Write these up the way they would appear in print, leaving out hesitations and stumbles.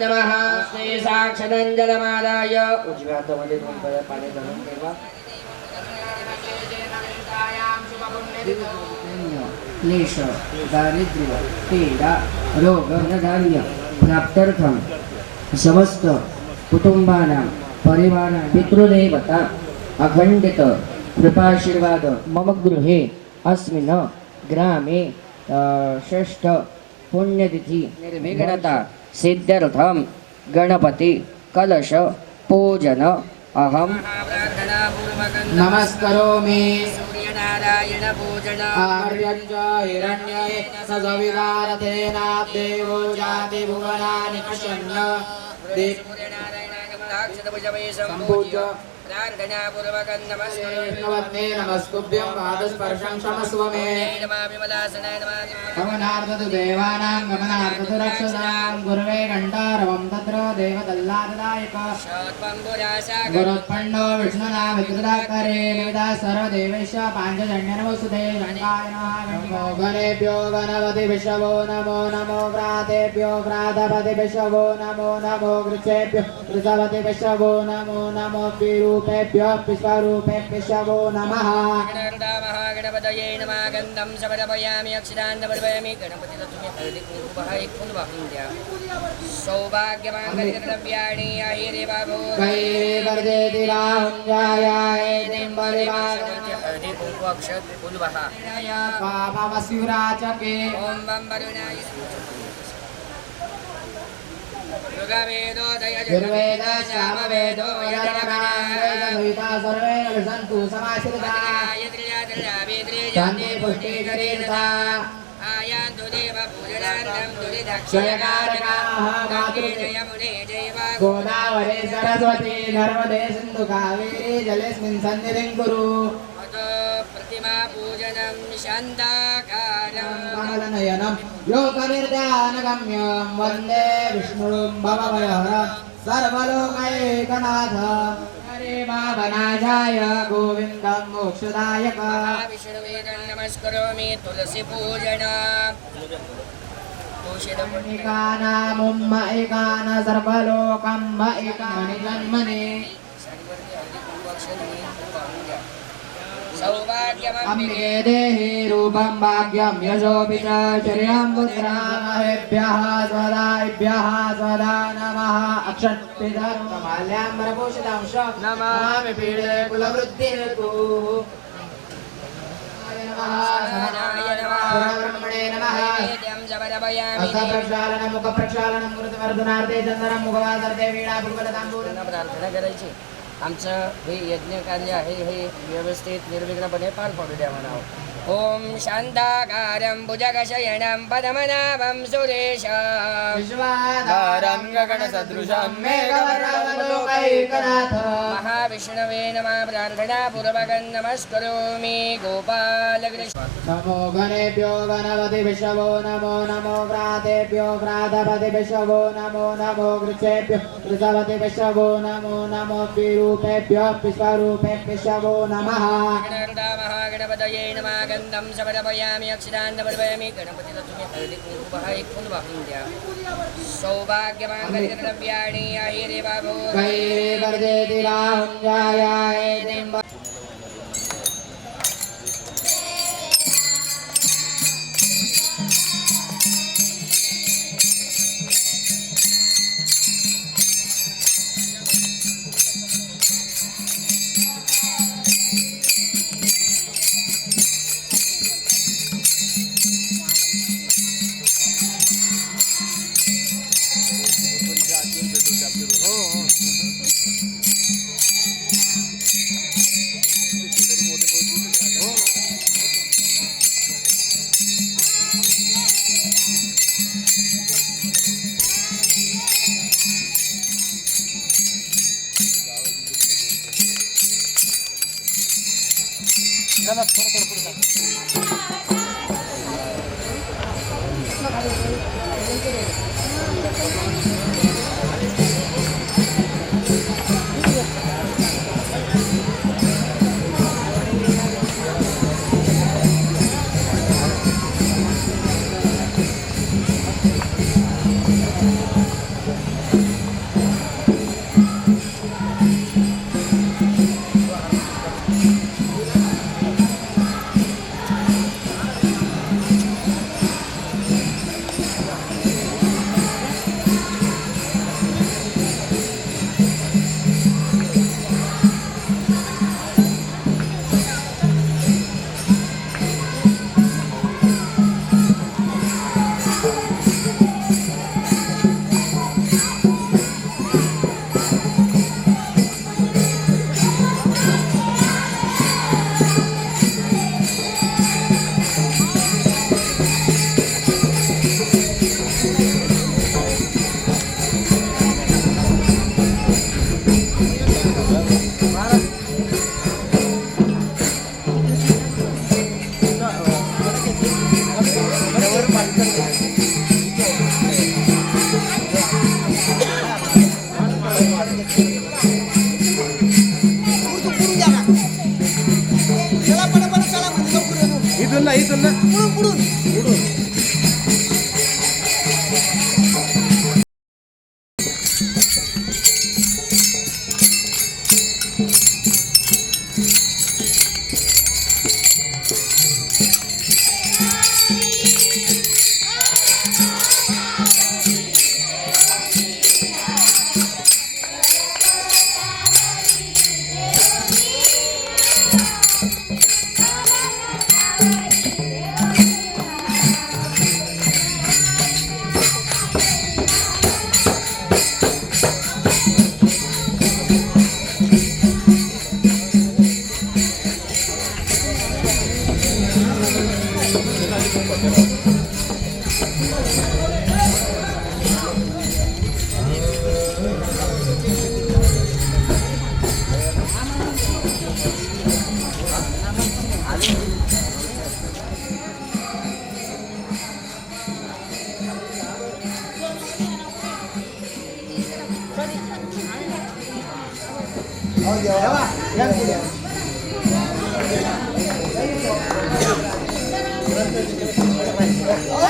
नमः श्री साक्षादंजलमादाय उजव्या हातामध्ये 2 पळ्या पाणी घालून ठेवा क्लेश दारिद्र्य पीडा रोग धान्य प्राप्त्यर्थम समस्त कुटुंबानां परिवारां पितृदेवता अखंडित कृपाशीर्वाद मम गृहे अस्मिन् ग्रामे षष्ठ पुण्यतिथि निर्विघ्नता सिद्ध्यर्थम गणपति कलश पूजन अहम नमस्करोमि सूर्यनारायण पूजन आर्यञ्च हिरण्ये सजविदारथेन देवो जाति भुवनानि पश्यन् सम्पूज्य प्रार्थना पूर्वकं नमस्ते नमस्कुभ्यं पादस्पर्शं क्षमस्व मे गमनार्थं देवानां गमनार्थं रक्षसां गुरुवे घण्टारवं तत्र देवदल्लाददायक गुरुत्पन्नो विष्णुना विकृताकरे निविदा सर्वदेवेश पाञ्चजन्यनमोऽस्तुते शङ्काय नमः गणेभ्यो गणपति विशवो नमो नमो व्रातेभ्यो व्रातपति विशवो नमो नमो वृक्षेभ्यो वृषपति विशवो नमो नमो रूपेभ्यो विश्वरूपेभ्यो नमः गणपतये नमः गन्धं समर्पयामि अक्षरान् समर्पयामि गणपतिं तुम्ही हळदी कुंकुम एक फूल वाहून द्या सौभाग्यमांगल्यद्रव्याणि आहिरे बाबो कैरे वर्धेति राहुञ्जायाय दिम्बरिवासनस्य हळदी कुंकुम अक्षत फूल वाहा पापमस्युराचके ओम बम वरुणाय ऋग्वेदो यजुर्वेद सामवेदो यज्ञवेदा सर्वे विसन्तु समाश्रिता शान्ति पुष्टि करीता आयान्तु देव पूजनार्थं क्षयकारकाः मातृमुने गोदावरी सरस्वती नर्मदे सिन्धु कावेरी जलेऽस्मिन् सन्निधिं कुरु प्रतिमा पूजनं शान्ताकारं कमलनयनं लोकनिर्दानगम्यं वन्दे विष्णुं भवभयहरं सर्वलोकैकनाथं हरिमावनाजाय गोविन्दं मोक्षदायक विष्णुवेदं नमस्करोमि तुलसी पूजन एकानामुम्म एकान सर्वलोकं म एकानि जन्मने अम्बिके देहि रूपं भाग्यं यशोऽपि च श्रियं पुत्रामहेभ्यः स्वदा नमः अक्षत्पितरमाल्याम्बरभूषितांश नमामि पीडे कुलवृद्धिर्तुः ब्रह्मणे नमः हस्तप्रक्षालनं मुखप्रक्षालनं मृतवर्धनार्थे चंदनं मुखवासर्थे वीणा पुष्पलतांबूलं प्रार्थना करायची आमचं हे यज्ञ कार्य आहे हे व्यवस्थित निर्विघ्नपणे पार पडू द्या म्हणावं ओम शांताकारं भुजगशयनं पद्मनाभं सुरेशं विश्वाधारं गगनसदृशं मेघवर्णं महाविष्णवे नमः प्रार्थना पूर्वकं नमस्करोमि गोपालकृष्ण नमो गणेभ्यो गणपति विशवो नमो नमो व्रातेभ्यो व्रातपति विशवो नमो नमो वृक्षेभ्यो वृषपति विशवो नमो नमो विरूपेभ्यो विश्वरूपेभ्यो नमः महागणपतये नमः गन्धं समर्पयामि अक्षरान् समर्पयामि गणपतिं तुम्ही हळदी कुंकुम एक फूल वाहून द्या सौभाग्यमांगल्यद्रव्याणि आहिरे बाबो कैरे वर्धेति राहुञ्जायाय दिम्ब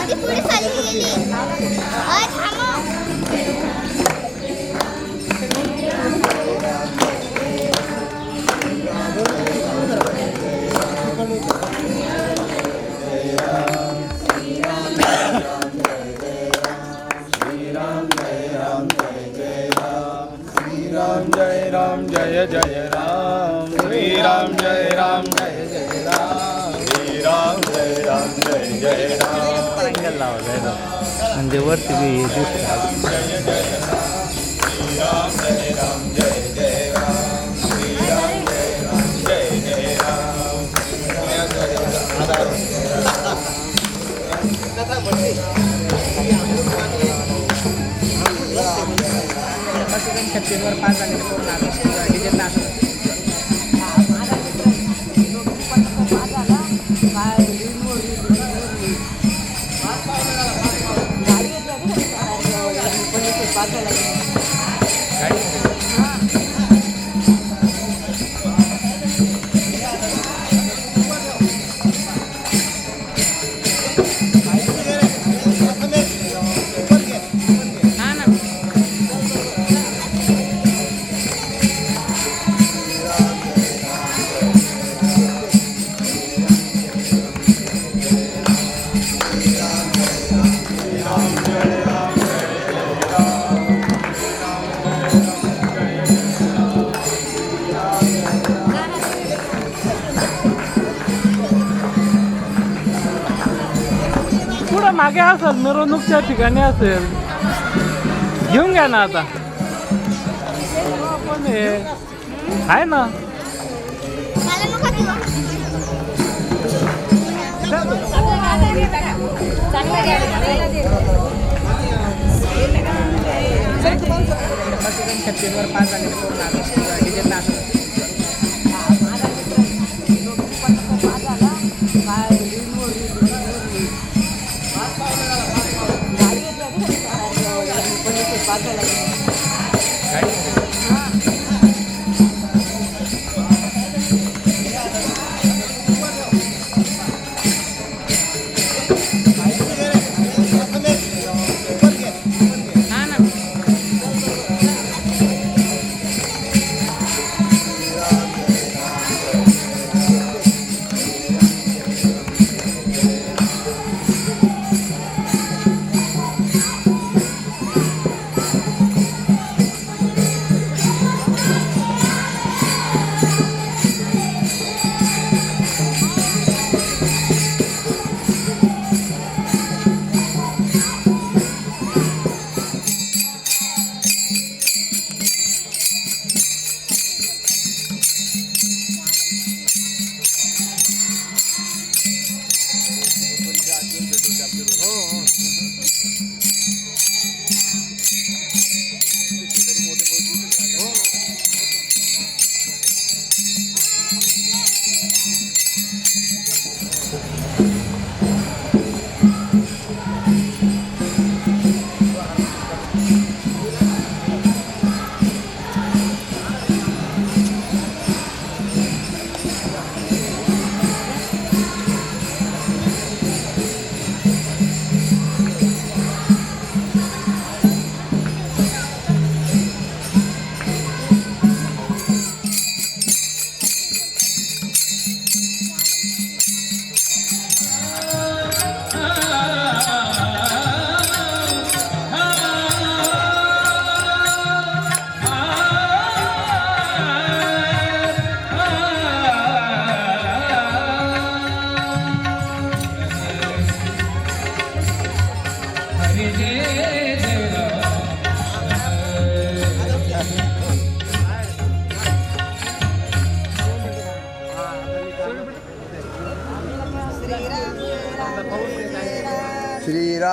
ती पुढे चालली गेली. थांबव. जय राम जय जय राम श्री राम जय राम जय जय राम श्री राम जय राम जय जय राम म्हणजे वरती बी दिसतात जय जय राम श्री राम जय राम जय जय राम श्री राम जय राम जय जय राम छत्तीसवर 5 झाले पूर्ण डीजे तास पुढं मागे असेल मिरवणूकच्या ठिकाणी असेल घेऊन घ्या ना आता पण हे आहे ना मला नको देऊ. चांगलं छत्तीसवर 5 झाले पूर्ण डीजे तास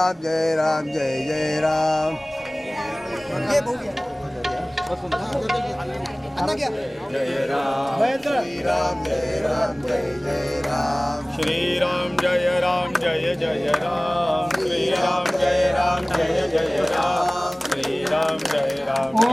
राम जय राम जय जय राम जय राम श्री राम जय राम जय जय राम श्री राम जय राम जय जय राम श्री राम जय राम जय जय राम श्री राम जय राम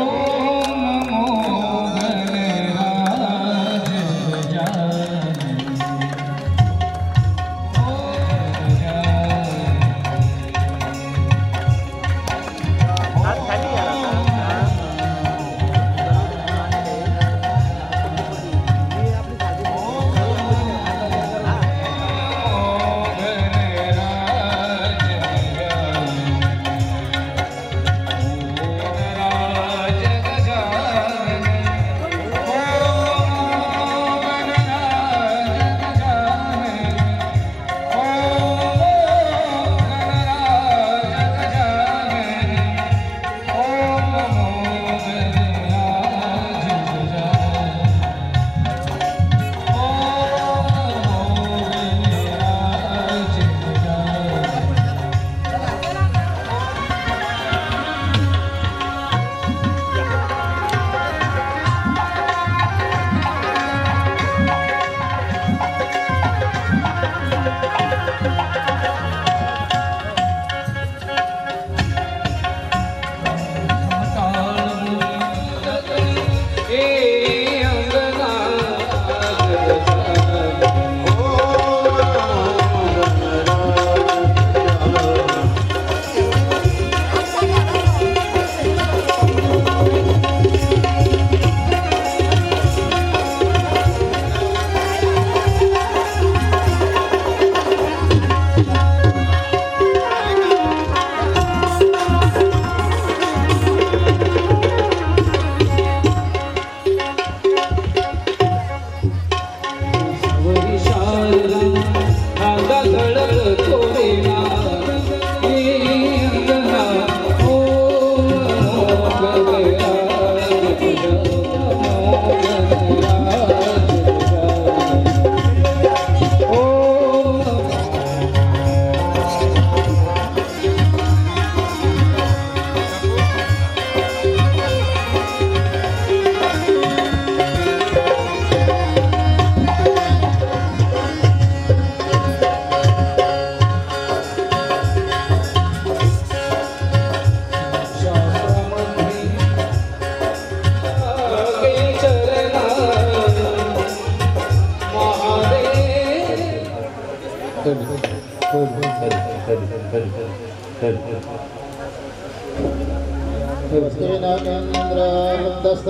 स्वस्ति न इन्द्रवृन्दस्रवाः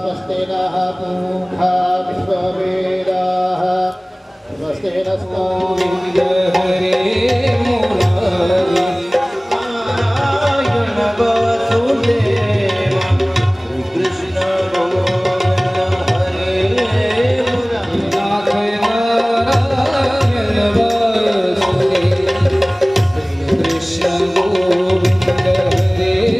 स्वस्ति नः पूषा विश्ववेदाः स्वस्ति नस्तो विद्यहरे मुरारी नारायण वासुदेव कृष्ण गोविन्द हरे नाथ नारायण वासुदेव कृष्ण गोविन्द हरे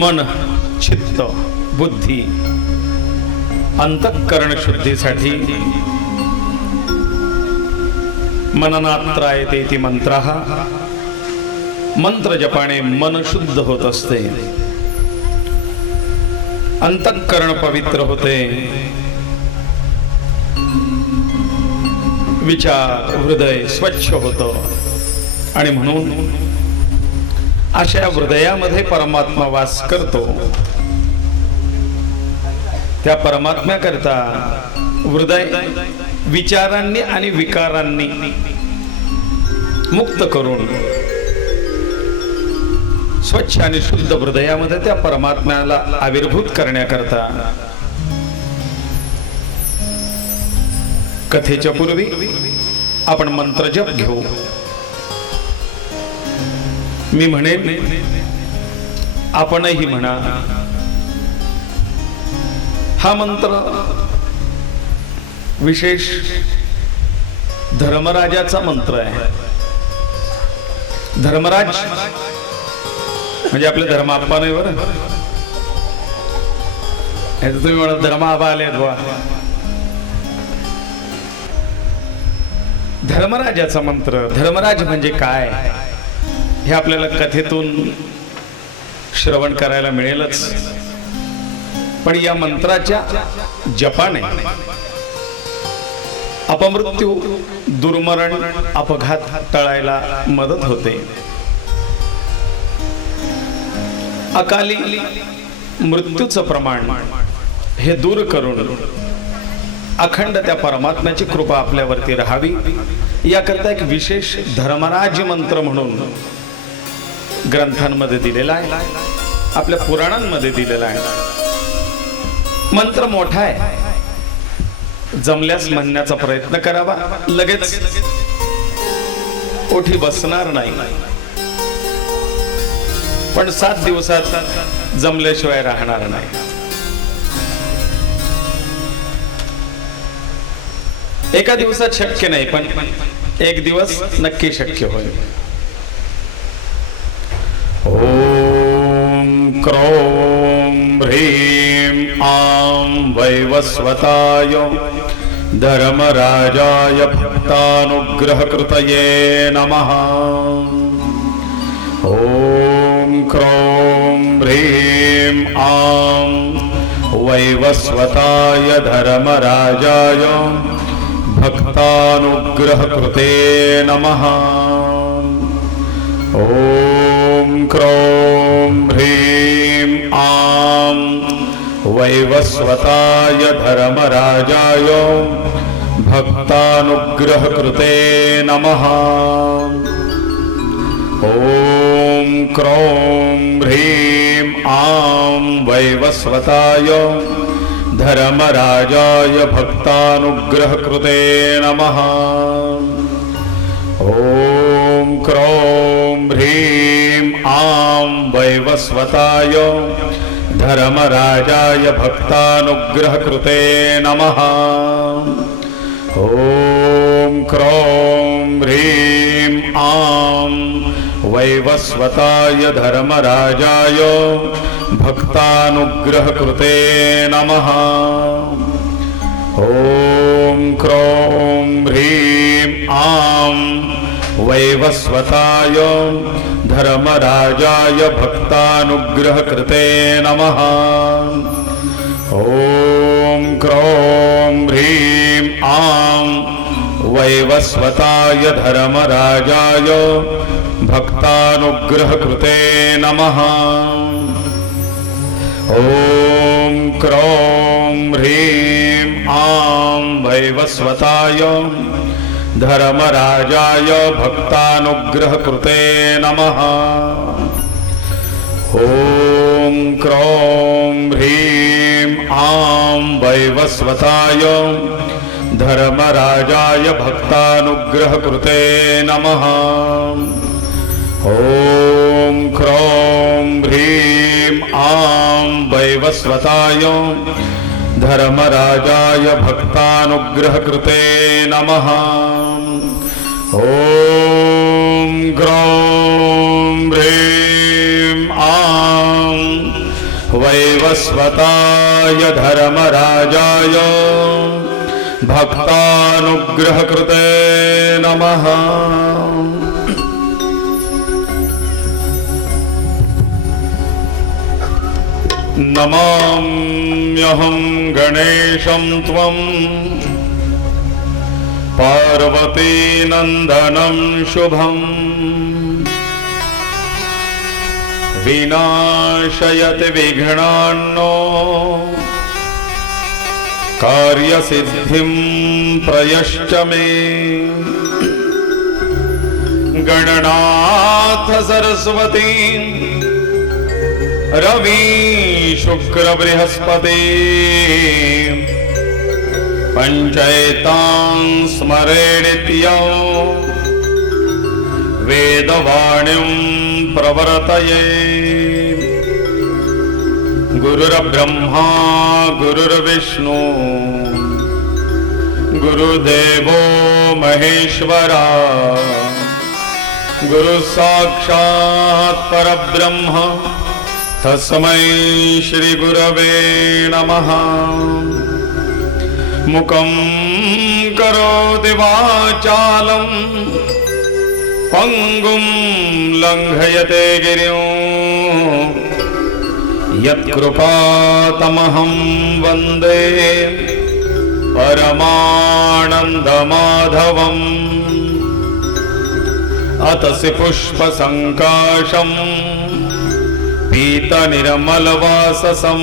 मन, चित्त, बुद्धी, अंतःकरण शुद्धीसाठी मननात्रायते इति मंत्रः. मंत्र जपाने मन शुद्ध होत असते, अंतःकरण पवित्र होते, विचार हृदय स्वच्छ होतं. आणि म्हणून अशा हृदयामध्ये परमात्मा वास करतो. त्या परमात्म्याकरता हृदय विचारांनी आणि विकारांनी मुक्त करून स्वच्छ आणि शुद्ध हृदयामध्ये त्या परमात्म्याला आविर्भूत करण्याकरता कथेच्या पूर्वी आपण मंत्रजप घेऊ. मी म्हणेन, आपणही म्हणा. हा मंत्र विशेष धर्मराजाचा मंत्र आहे. धर्मराज म्हणजे आपले धर्माप्पा नाही बरं. तुम्ही म्हणा धर्माबा आले बुवा. धर्मराजाचा मंत्र. धर्मराज म्हणजे काय हे आपल्याला कथेतून श्रवण करायला मिळेलच. पण या मंत्राच्या जपाने अपमृत्यू, दुर्मरण, अपघात टळायला मदत होते. अकाली मृत्यूचं प्रमाण हे दूर करून अखंड त्या परमात्म्याची कृपा आपल्यावरती राहावी याकरता एक विशेष धर्मराज मंत्र म्हणून ग्रंथांमध्ये दिलेला आहे, आपल्या पुराणांमध्ये दिलेला आहे. मंत्र मोठा आहे, जमल्यास म्हणण्याचा प्रयत्न करावा. लगेच ओठी बसणार नाही, पण 7 दिवसात जमल्याशिवाय राहणार नाही. एका दिवसात शक्य नाही, पण एक दिवस नक्की शक्य होईल. ओम क्रोम ह्रीं आं वैवस्वताय धर्मराजाय भक्तानुग्रहकृतये नमः. ओम क्रोम ह्रीं आं वैवस्वताय धर्मराजाय भक्तानुग्रहकृते नमः. ओम क्रोम ह्रीं आं वैवस्वताय धर्मराजाय भक्तानुग्रहकृते नमः. ओम क्रोम ह्रीं आं वैवस्वताय धर्मराजाय भक्तानुग्रहकृते नमः. ओम क्रोम ह्रीं आं वैवस्वताय धर्मराजाय भक्तानुग्रहकृते नमः. ओम क्रोम ह्रीं आं वैवस्वताय धर्मराजाय भक्तानुग्रहकृते नमः. ओम क्रोम ह्रीं आं वैवस्वताय धर्मराजाय भक्तानुग्रहकृते नमः. ओम क्रोम ह्रीं आं वैवस्वताय धर्मराजाय भक्तानुग्रहकृते नमः. ओम क्रोम ह्रीं आं वैवस्वताय धर्मराजाय भक्तानुग्रहकृते नमः. ओम क्रोम ह्रीं आं वैवस्वताय धर्मराजाय भक्तानुग्रहकृते नमः. ओम क्रोम ह्रीं आं वैवस्वताय धर्मराजाय भक्तानुग्रहकृते नमः. ओम क्रोम ह्रीं आं भक्ताय धर्मराजाय भक्तानुग्रहकृते नमः। नमाम्यहं गणेशं त्वं पार्वतीनन्दनं शुभम् विनाशयति विघ्नान्नो कार्यसिद्धिं प्रयश्च मे। गणनाथ सरस्वती रवि शुक्र बृहस्पति पंचैतां स्मरे नित्यं वेदवाणीं प्रवर्तये। गुरुर्ब्रह्मा गुरुर्विष्णु गुरुदेवो महेश्वरा गुरुसाक्षात् परब्रह्म तस्मै श्री गुरवे नमः। मुखं करोति वाचालं पंगुं लंघयते गिरिं यत्कृपातमहं वन्दे परमानन्दमाधवम्। अतसि पुष्पसङ्काशम् पीतनिर्मलवाससं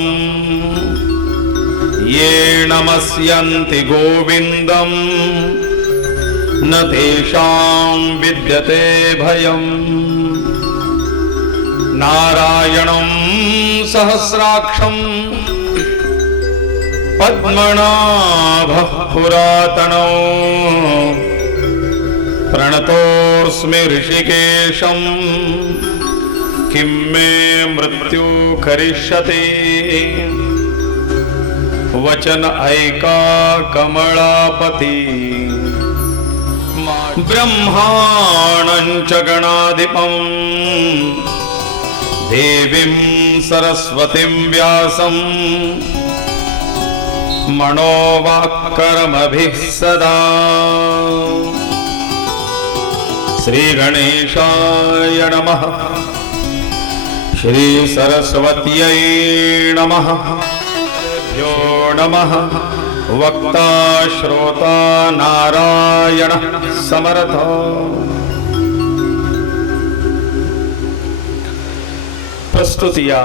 ये नमस्यन्ति गोविन्दं न तेषां विद्यते भयम्। नारायणं सहस्राक्षं पद्मनाभः पुरातनो प्रणतोऽस्मि ऋषिकेशं किं मे मृत्यु करिष्यति। वचन ऐका कमलापति ब्रह्माणं च गणाधिपं देवीं सरस्वतीं व्यासं मनोवाक्कर्मभिः सदा। श्री गणेशाय नमः। श्री सरस्वत्यै नमः। यो नमः। वक्ता श्रोता नारायण समर्थ। प्रस्तुतिया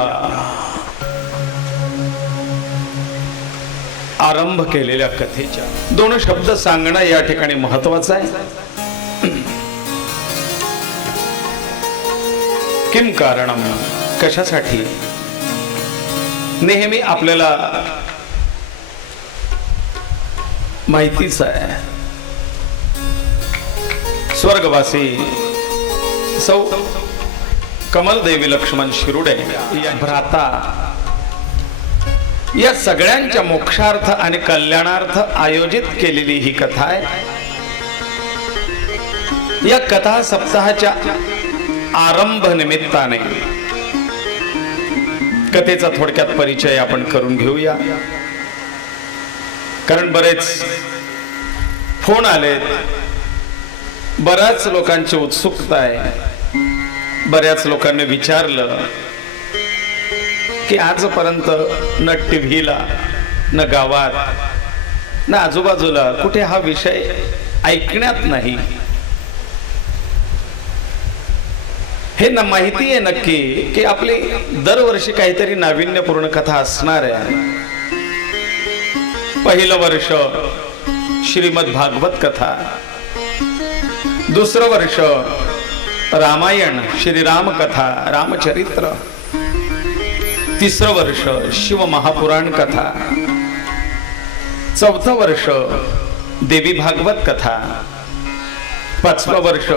आरंभ केलेल्या कथेच्या दोन शब्द सांगणं या ठिकाणी महत्वाचं आहे। किम कारणम, कशासाठी? नेहमी आपल्याला माहितीच आहे, स्वर्गवासी सौ कमलदेवी लक्ष्मण शिरुडे या भ्राता या सगळ्यांच्या मोक्षार्थ आणि कल्याणार्थ आयोजित केलेली ही कथा आहे। या कथा सप्ताहाच्या आरंभ निमित्ताने कथेचा थोडक्यात परिचय आपण करून घेऊया, कारण बरेच फोन आलेत, बऱ्याच लोकांची उत्सुकता आहे। बऱ्याच लोकांनी विचारलं की आजपर्यंत न टीव्हीला न गावात न आजूबाजूला कुठे हा विषय ऐकण्यात नाही। हे ना माहिती आहे नक्की की आपली दरवर्षी काहीतरी नाविन्यपूर्ण कथा असणार आहे। पहिलं वर्ष श्रीमद भागवत कथा, दुसरं वर्ष रामायण श्रीराम कथा रामचरित्र, तिसरं वर्ष शिव महापुराण कथा, चौथं वर्ष देवी भागवत कथा, पाचवं वर्ष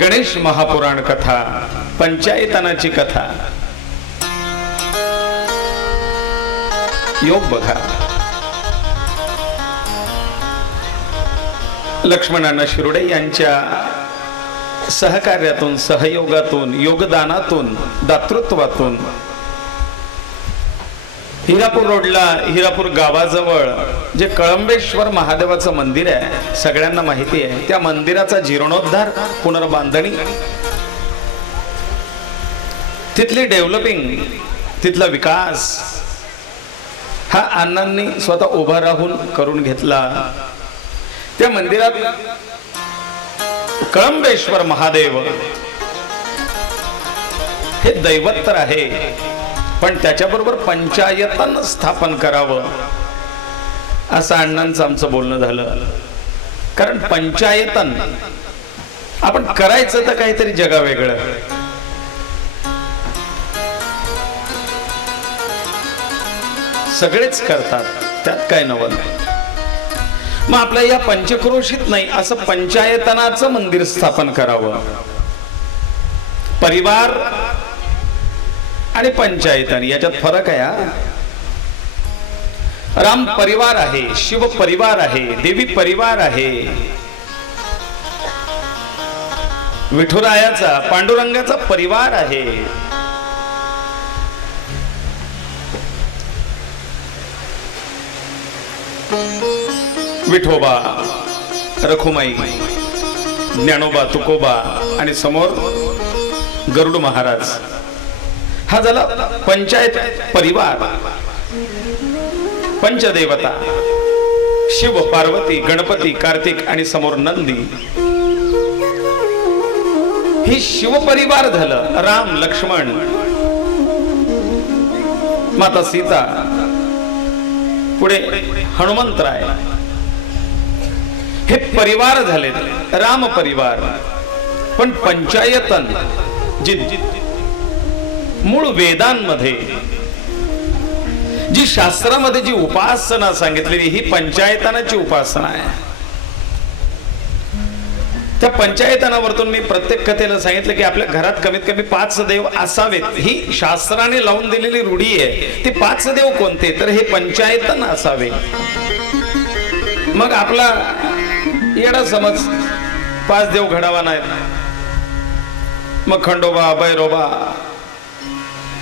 गणेश महापुराण कथा, पंचायतनाची कथा। योग बघा, लक्ष्मणांना शिरुडे यांच्या सहकार्यातून, सहयोगातून, योगदानातून, दातृत्वातून हिरापूर रोडला, हिरापूर गावाजवळ जे कळंबेश्वर महादेवाचं मंदिर आहे, सगळ्यांना माहिती आहे. त्या मंदिराचा जीर्णोद्धार, पुनर्बांधणी, तिथली डेव्हलपिंग, तिथला विकास हा अण्णांनी स्वतः उभा राहून करून घेतला. त्या मंदिरात कळंबेश्वर महादेव हे दैवत तर आहे, पण त्याच्याबरोबर पंचायतन स्थापन करावं असं अण्णांचं आमचं बोलणं झालं. कारण पंचायतन आपण करायचं तर काहीतरी जगा वेगळं. सगळेच करतात, त्यात काय नवल. मग आपल्या या पंचक्रोशीत नाही, असं पंचायतनाचं मंदिर स्थापन करावं. परिवार आणि पंचायतन याच्यात फरक आहे. हा, राम परिवार आहे, शिव परिवार आहे, देवी परिवार आहे, विठुरायाचा, पांडुरंगाचा परिवार आहे. विठोबा, रखुमाई, ज्ञानोबा, तुकोबा आणि समोर गरुड महाराज, हा झाला पंचायत परिवार. पंचदेवता शिव, पार्वती, गणपती, कार्तिक आणि समोर नंदी, ही शिवपरिवार झालं. राम, लक्ष्मण, माता सीता, पुढे हनुमंतराय, हे परिवार झाले, राम परिवार. पण पंचायतन जी मूळ वेदांमध्ये, जी शास्त्रामध्ये जी उपासना सांगितलेली, ही पंचायतनाची उपासना आहे. त्या पंचायतनावरतून मी प्रत्येक कथेला सांगितलं की आपल्या घरात कमीत कमी 5 देव असावेत. ही शास्त्राने लावून दिलेली रूढी आहे. ते 5 देव कोणते, तर हे पंचायतन असावे. मग आपला येडा समज 5 देव घडावा नाहीत. मग खंडोबा, भैरोबा,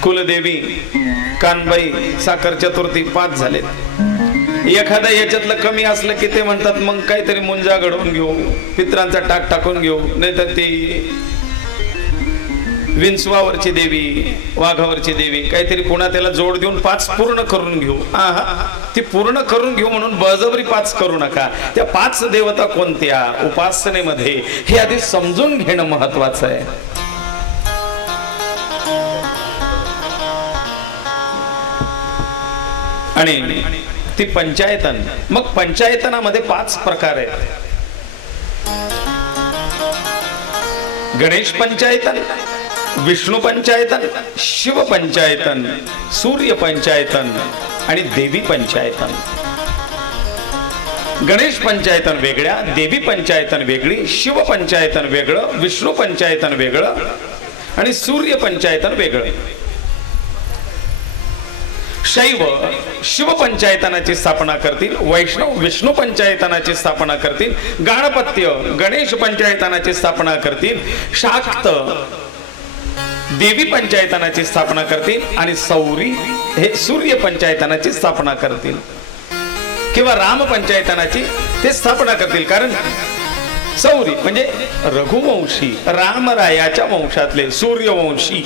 कुलदेवी, कानबाई, साखर चतुर्थी 5 झालेत. एखादा याच्यातलं कमी असलं की ते म्हणतात मग काहीतरी मुंजा घडवून घेऊ, पित्रांचा टाक टाकून घेऊ, नाहीतर ती विंचवावरची देवी, वाघावरची देवी, काहीतरी पुन्हा त्याला जोड देऊन 5 पूर्ण करून घेऊ. ती पूर्ण करून घेऊ म्हणून बळजबरी 5 करू नका. त्या 5 देवता कोणत्या उपासनेमध्ये, हे आधी समजून घेणं महत्वाचं आहे. आणि ती पंचायतन, मग पंचायतनामध्ये 5 प्रकार आहेत. गणेश पंचायतन, विष्णू पंचायतन, शिव पंचायतन, सूर्य पंचायतन आणि देवी पंचायतन. गणेश पंचायतन वेगळ्या, देवी पंचायतन वेगळी, शिव पंचायतन वेगळं, विष्णू पंचायतन वेगळं आणि सूर्य पंचायतन वेगळं. शैव शिव पंचायतनाची स्थापना करतील, वैष्णव विष्णू पंचायतनाची स्थापना करतील, गणपत्य गणेश पंचायतनाची स्थापना करतील, शाक्त देवी पंचायतनाची स्थापना करतील आणि सौरी हे सूर्य पंचायतनाची स्थापना करतील किंवा राम पंचायतनाची ते स्थापना करतील. कारण सौरी म्हणजे रघुवंशी, रामरायाच्या वंशातले सूर्यवंशी,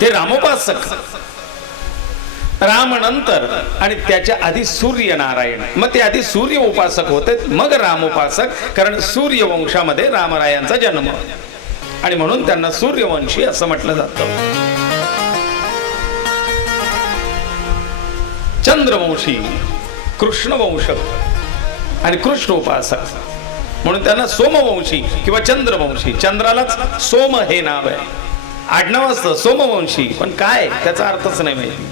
ते रामोपासक. राम नंतर आणि त्याच्या आधी सूर्यनारायण, मग ते आधी सूर्य उपासक होते, मग रामोपासक. कारण सूर्यवंशामध्ये रामरायांचा जन्म आणि म्हणून त्यांना सूर्यवंशी असं म्हटलं जातं. चंद्रवंशी कृष्णवंशक आणि कृष्ण उपासक म्हणून त्यांना सोमवंशी किंवा चंद्रवंशी. चंद्रालाच सोम हे नाव आहे, आडनाव असतं सोमवंशी, पण काय त्याचा अर्थच नाही माहिती.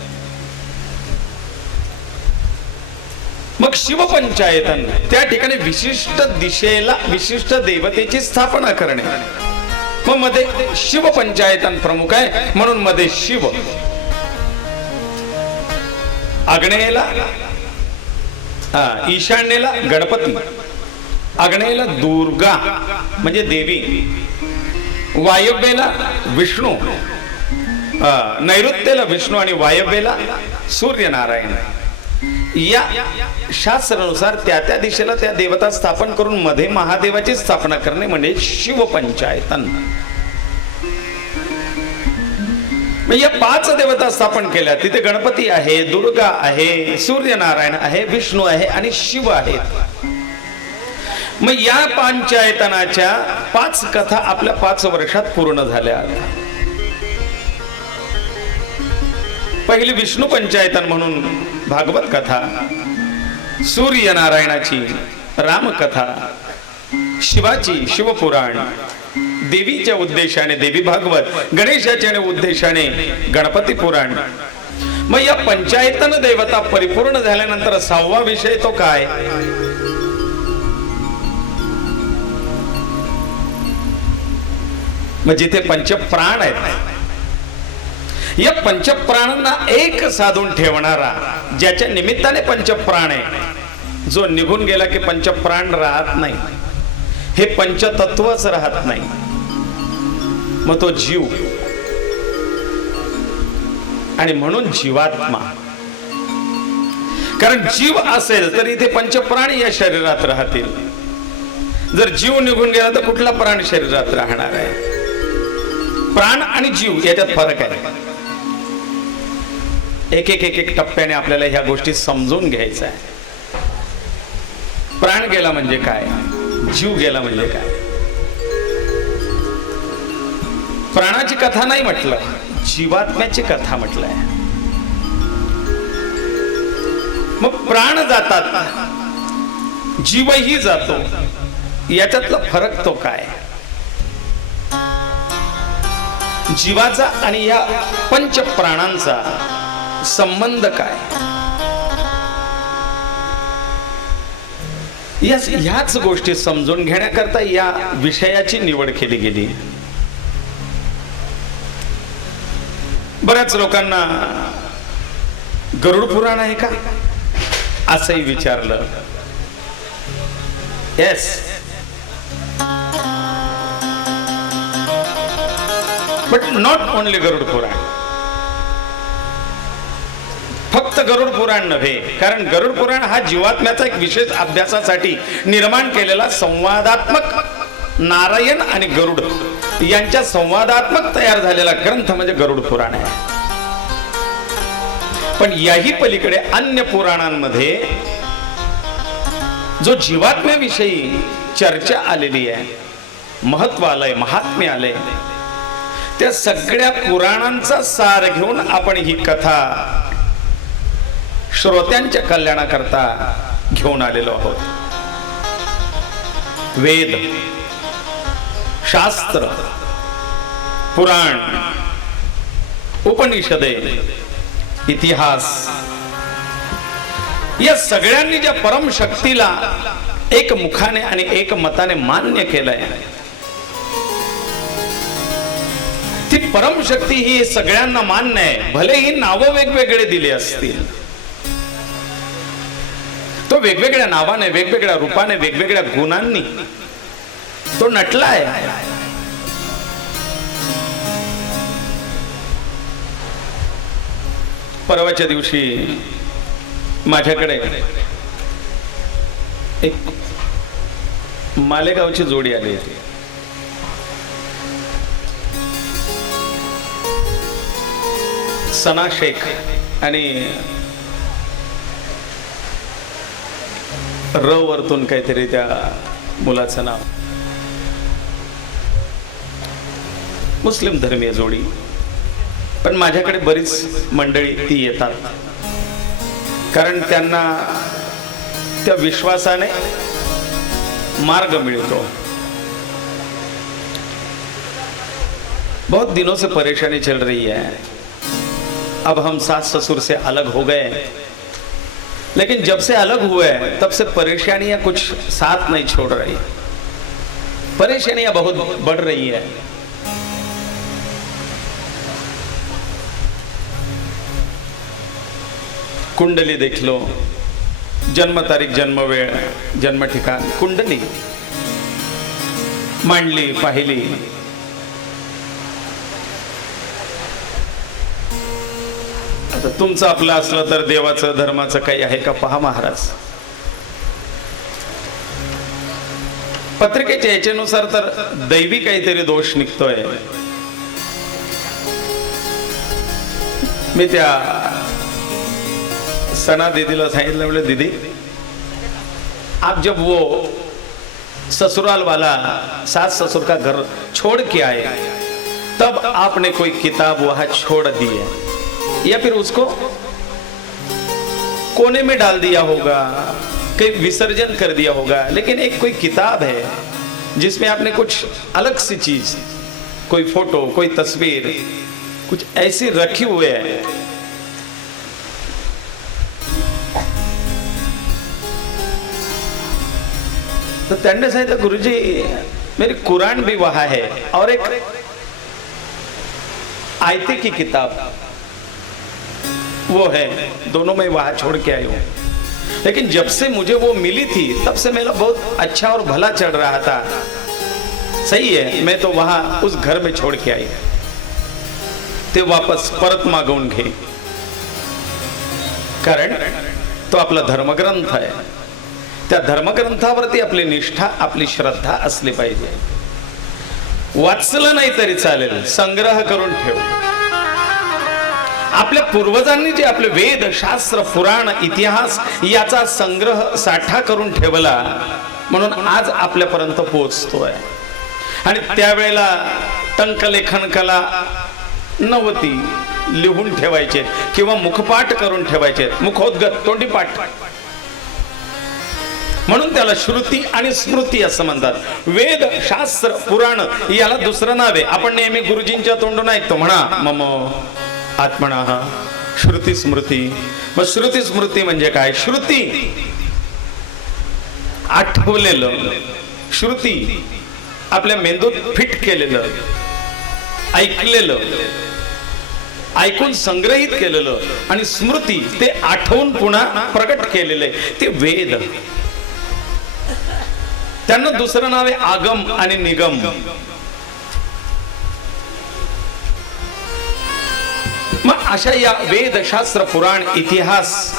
मग शिवपंचायतन, त्या ठिकाणी विशिष्ट दिशेला विशिष्ट देवतेची स्थापना करणे. मग मध्ये शिवपंचायतन प्रमुख आहे म्हणून मध्ये शिव. आग्नेयेला ईशान्येला गणपती, आग्नेयेला दुर्गा म्हणजे देवी, वायव्येला विष्णू नैऋत्येला विष्णू आणि वायव्येला सूर्यनारायण. या शास्त्रानुसार त्या त्या दिशेला त्या देवता स्थापन करून मध्ये महादेवाची स्थापना करणे म्हणजे शिवपंचायतन. या 5 देवता स्थापन केल्या. तिथे गणपती आहे, दुर्गा आहे, सूर्यनारायण आहे, विष्णू आहे आणि शिव आहेत. मग या पंचायतनाच्या 5 कथा आपल्या 5 वर्षात पूर्ण झाल्या. पहिली विष्णू पंचायतन म्हणून भागवत कथा, सूर्यनारायणाची रामकथा, शिवाची शिवपुराण, देवीच्या उद्देशाने देवी भागवत, गणेशाच्या उद्देशाने गणपती पुराण. मग या पंचायतन देवता परिपूर्ण झाल्यानंतर 6वा विषय तो काय? मग जिथे पंचप्राण आहेत, या पंचप्राणांना एक साधून ठेवणारा, ज्याच्या निमित्ताने पंचप्राण आहे, जो निघून गेला की पंचप्राण राहत नाही, हे पंचतत्वच राहत नाही, मग तो जीव. आणि म्हणून जीवात्मा. कारण जीव असेल तर इथे पंचप्राण या शरीरात राहतील. जर जीव निघून गेला तर कुठला प्राण शरीरात राहणार आहे? प्राण आणि जीव याच्यात फरक आहे. एक एक एक एक टप्प्याने आपल्याला ह्या गोष्टी समजून घ्यायचा आहे. प्राण गेला म्हणजे काय, जीव गेला म्हणजे काय. प्राणाची कथा नाही म्हटलं, जीवात्म्याची कथा म्हटलंय. मग प्राण जातात, जीवही जातो, याच्यातला फरक तो काय? जीवाचा आणि या पंच प्राणांचा संबंध काय? ह्याच गोष्टी समजून घेण्याकरता या विषयाची निवड केली गेली. बऱ्याच लोकांना गरुड पुराण आहे का असंही विचारलं. येस, बट नॉट ओनली गरुड पुराण. फक्त गरुड पुराण नव्हे, कारण गरुड पुराण हा जीवात्म्याचा एक विशेष अभ्यासासाठी निर्माण केलेला संवादात्मक, नारायण आणि गरुड यांच्या संवादात्मक तयार झालेला ग्रंथ म्हणजे गरुड पुराण आहे. पण याही पलीकडे अन्य पुराणांमध्ये जो जीवात्म्याविषयी चर्चा आलेली आहे, महत्व आलंय, महात्म्य आलंय, त्या सगळ्या पुराणांचा सार घेऊन आपण ही कथा श्रोत्यांच्या कल्याणाकरता घेऊन आलेलो आहोत. वेद, शास्त्र, पुराण, उपनिषदे, इतिहास या सगळ्यांनी ज्या परमशक्तीला एक मुखाने आणि एक मताने मान्य केलंय, ती परमशक्ती ही सगळ्यांना मान्य आहे. भले ही नावं वेगवेगळे दिले असतील, तो वेगवेगळ्या नावाने, वेगवेगळ्या रूपाने, वेगवेगळ्या गुणांनी तो नटला आहे. परवाच्या दिवशी माझ्याकडे एक मालेगावची जोडी आली होती. सना शेख आणि र वरतून काहीतरी त्या मुलाचं नाव. मुस्लिम धर्मीय जोडी, पण माझ्याकडे बरीच मंडळी ती येतात, कारण त्यांना त्या विश्वासाने मार्ग मिळतो. बहुत दिनों से परेशानी चल रही है. अब हम सास ससुर से अलग हो गए, लेकिन जब से अलग हुए तब से परेशानियां कुछ साथ नहीं छोड़ रही. परेशानियां बहुत बढ़ रही है. कुंडली देख लो, जन्म तारीख, जन्म वेळ, जन्म ठिकाण, कुंडली मांडली, पाहिली. तुमचं आपलं असलं तर देवाचं धर्माचं काही आहे का पहा महाराज. पत्रिकेच्या याच्यानुसार तर दैवी काहीतरी दोष निघतोय. मी त्या सना दीदीला सांगितलं, बोले दीदी आप जब वो ससुराल वाला सास ससुर का घर छोड़ के आए तब आपने कोई किताब वहां छोड़ दी है या फिर उसको कोने में डाल दिया होगा, कहीं विसर्जन कर दिया होगा, लेकिन एक कोई किताब है जिसमें आपने कुछ अलग सी चीज, कोई फोटो, कोई तस्वीर, कुछ ऐसी रखी हुए है. तो त्यांने सांगितलं गुरुजी मेरी कुरान भी वहां है और एक आयते की किताब वो है, दोनों मैं वहां छोड़ के आई हूं. लेकिन जब से मुझे वो मिली थी तब से मेरा बहुत अच्छा और भला चढ़ रहा था. सही है, मैं तो वहां उस घर में छोड़ के आई. ते वापस परत मागवून घे, कारण तो आपला धर्मग्रंथ आहे. त्या धर्मग्रंथावरती आपली निष्ठा, आपली श्रद्धा असली पाहिजे. वाचलं नाही तरी चालेल, संग्रह करून ठेव. आपल्या पूर्वजांनी जे आपले वेद, शास्त्र, पुराण, इतिहास याचा संग्रह, साठा करून ठेवला म्हणून आज आपल्यापर्यंत पोहोचतोय. आणि त्यावेळेला टंकलेखन कला नव्हती, लिहून ठेवायचे किंवा मुखपाठ करून ठेवायचे, मुखोद्गत, तोंडीपाठ. म्हणून त्याला श्रुती आणि स्मृती असं म्हणतात. वेद, शास्त्र, पुराण याला दुसरं नाव आहे. आपण नेहमी गुरुजींच्या तोंडून ऐकतो, म्हणा मम आत्मना श्रुती स्मृती. मग श्रुती स्मृती म्हणजे काय? श्रुती आठवलेलं, श्रुती आपल्या मेंदूत फिट केलेलं, ऐकलेलं, ऐकून संग्रहित केलेलं, आणि स्मृती ते आठवून पुन्हा प्रकट केलेले ते वेद. त्यांना दुसरं नाव आहे आगम आणि निगम. मग अशा या वेद, शास्त्र, पुराण, इतिहास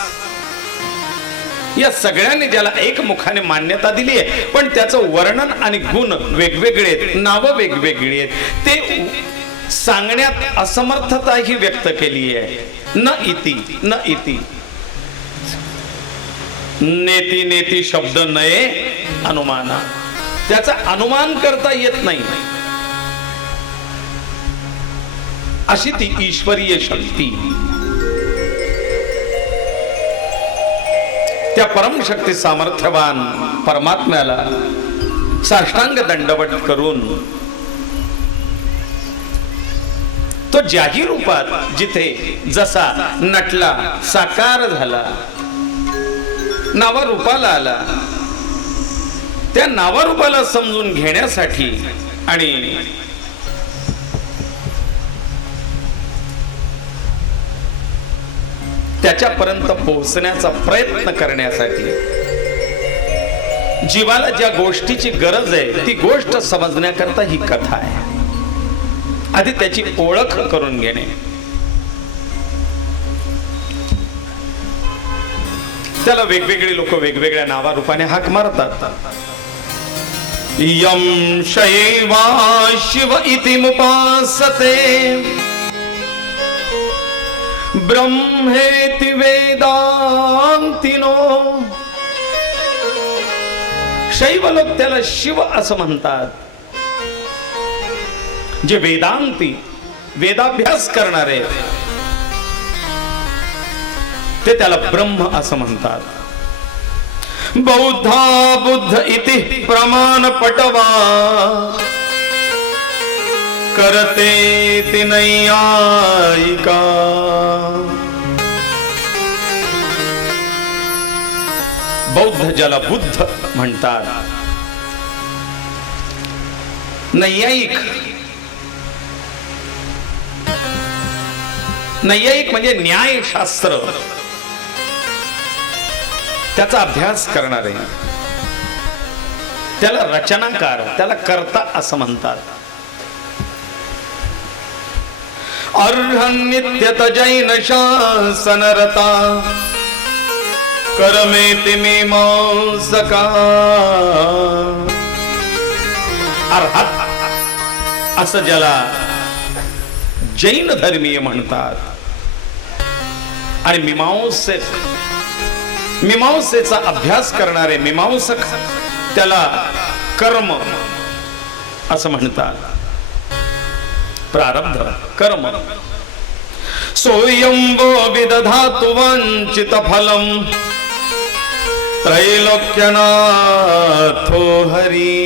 या सगळ्यांनी ज्याला एकमुखाने मान्यता दिली आहे, पण त्याचं वर्णन आणि गुण वेगवेगळे आहेत, नावं वेगवेगळी आहेत. ते सांगण्यात असमर्थता ही व्यक्त केली आहे. न इति न इति, नेती नेती शब्द नये अनुमाना, त्याचा अनुमान करता येत नाही. अशी ती ईश्वरीय शक्ती. त्या परमशक्ती सामर्थ्यवान परमात्म्याला साष्टांग दंडवत करून तो ज्याही रूपात जिथे जसा नटला, साकार झाला, नावारूपाला आला, त्या नावारूपाला समजून घेण्यासाठी आणि त्याच्यापर्यंत पोहोचण्याचा प्रयत्न करण्यासाठी जीवाला ज्या गोष्टीची गरज आहे ती गोष्ट समजण्याकरता ही कथा आहे. आधी त्याची ओळख करून घेणे. त्याला वेगवेगळे लोक वेगवेगळ्या नावारूपाने हाक मारतात. यम शैवा शिव इति मुपासते ब्रह्मेति वेदांतिनो. शैव लोक त्याला शिव असं म्हणतात. जे वेदांती, वेदाभ्यास करणारे, ते त्याला ब्रह्म असं म्हणतात. बौद्धा बुद्ध इति प्रमाण पटवा करते ती नैयायिका. बौद्ध ज्याला बुद्ध म्हणतात. नैयायिक, नैयायिक म्हणजे न्यायशास्त्र, त्याचा अभ्यास करणारे, त्याला रचनाकार, त्याला कर्ता असं म्हणतात. अर्हन्नित्यत जैन शासनरता करमेति मीमांसका अर्हत असं ज्याला जैन धर्मीय म्हणतात आणि मीमांसेचा अभ्यास करणारे मीमांसक त्याला कर्म असं म्हणतात. प्रारब्ध कर्म सोयं वो विदधातु वंचित फलम त्रैलोक्यनाथो हरी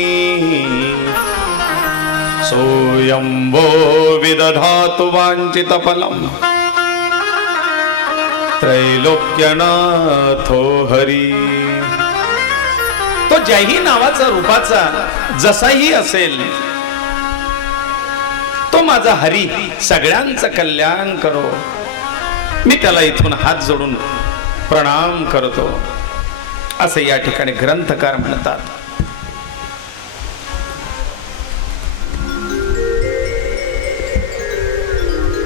सोयं वो विदधातु वंचित फलम त्रैलोक्यनाथो हरी. तो ज्याही नावाचा रूपाचा जसाही असेल तो माझा हरी सगळ्यांचं कल्याण करो. मी त्याला इथून हात जोडून प्रणाम करतो असे या ठिकाणी ग्रंथकार म्हणतात.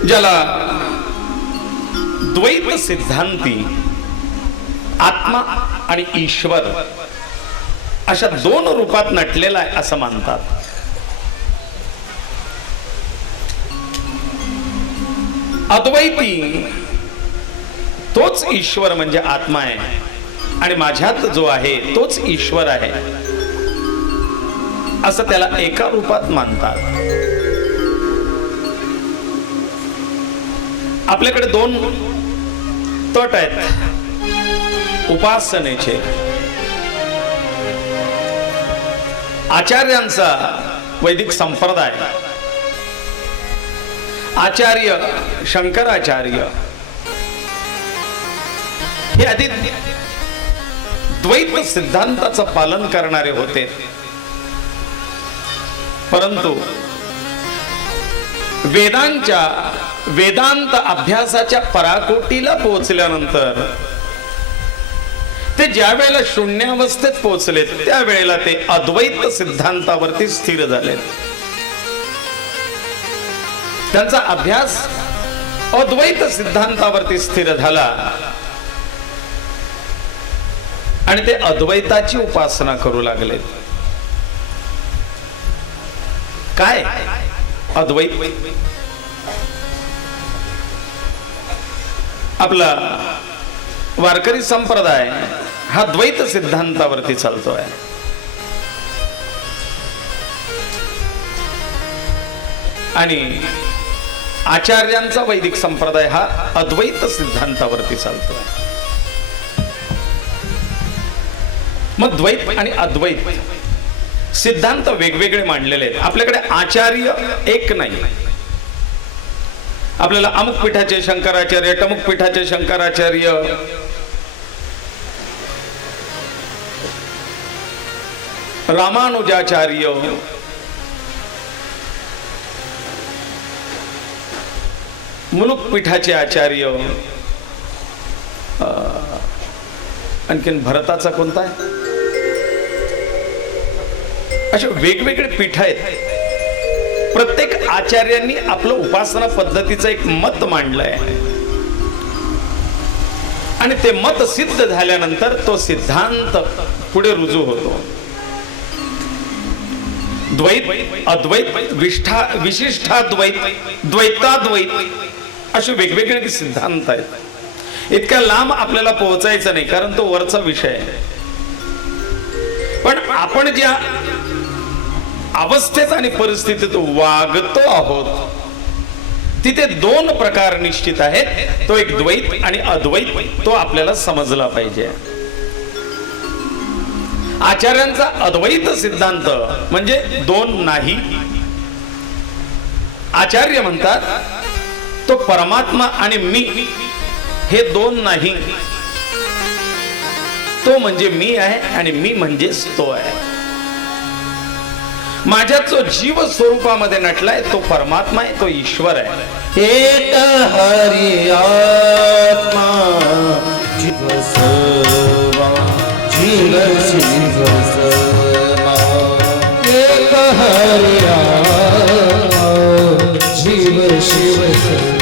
ज्याला द्वैत सिद्धांती आत्मा आणि ईश्वर अशा दोन रूपात नटलेला आहे असं मानतात. अद्वैती तोच ईश्वर म्हणजे आत्मा आहे आणि माझ्यात जो आहे तोच ईश्वर आहे असं त्याला एका रूपात मानतात. आपल्याकडे दोन तट आहेत उपासनेचे. आचार्यांचा वैदिक संप्रदाय आचार्य शंकराचार्य हे आधी द्वैत सिद्धांताचं पालन करणारे होते, परंतु वेदांत अभ्यासाच्या पराकोटीला पोहोचल्यानंतर ते ज्या वेळेला शून्यावस्थेत पोहोचले त्यावेळेला ते अद्वैत सिद्धांतावरती स्थिर झाले. त्यांचा अभ्यास अद्वैत सिद्धांतावरती स्थिर झाला आणि ते अद्वैताची उपासना करू लागले. काय अद्वैत? आपला वारकरी संप्रदाय हा द्वैत सिद्धांतावरती चालतोय. आणि आचार्यांचा वैदिक संप्रदाय हा अद्वैत सिद्धांतावरती चालतोय. मग द्वैत आणि अद्वैत सिद्धांत वेगवेगळे मांडलेले आहेत. आपल्याकडे आचार्य एक नाही. आपल्याला अमुक पीठाचे शंकराचार्य, टमुक पीठाचे शंकराचार्य, रामानुजाचार्य, मुलुक पीठाचे आचार्य, आणखीन भरताचा कोणता आहे, असे वेगवेगळे पीठ आहेत. प्रत्येक आचार्यांनी आपलं उपासना पद्धतीचं एक मत मांडलंय आणि ते मत सिद्ध झाल्यानंतर तो सिद्धांत पुढे रुजू होतो. द्वैत, अद्वैत, विशिष्टाद्वैत, द्वैताद्वैत असे वेगवेगळे सिद्धांत आहेत. इतक्या लांब आपल्याला पोहोचायचं नाही कारण तो वरचा विषय आहे. पण आपण ज्या अवस्थेत आणि परिस्थितीत वागतो आहोत तिथे दोन प्रकार निश्चित आहेत. तो एक द्वैत आणि अद्वैत, तो आपल्याला समजला पाहिजे. आचार्यांचा अद्वैत सिद्धांत म्हणजे दोन नाही. आचार्य म्हणतात तो परमात्मा आणि मी हे दोन नाही. तो म्हणजे मी आहे आणि मी म्हणजेच तो आहे. माझ्यात जो जीव स्वरूपामध्ये नटलाय तो परमात्मा आहे, तो ईश्वर आहे. एक हरि आत्मा जीव सर्वा जीव शिव सर्वा. एक हरि आत्मा जीव शिव सर्वा.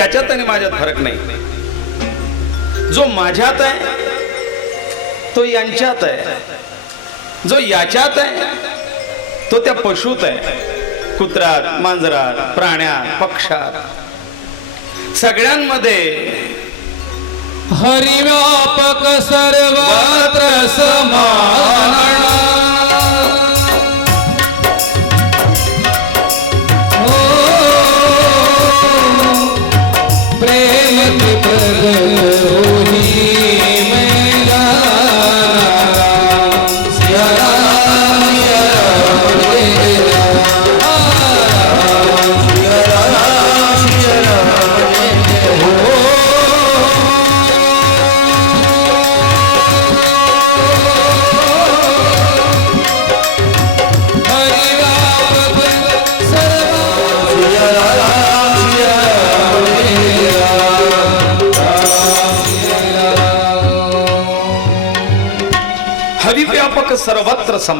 त्याच्यात आणि माझ्यात फरक नाही. जो माझ्यात आहे तो यांच्यात आहे, जो याच्यात आहे तो त्या पशुत आहे, कुत्रात, मांजरात, प्राण्यात, पक्षात, सगळ्यांमध्ये हरिव्यापक सर्वत्र समान. हो प्रेम की प्रगट होई मैया सिया राम सिया राम जय राम सिया राम सिया राम जय हो. हरिव्यापक सर्वत्र समान.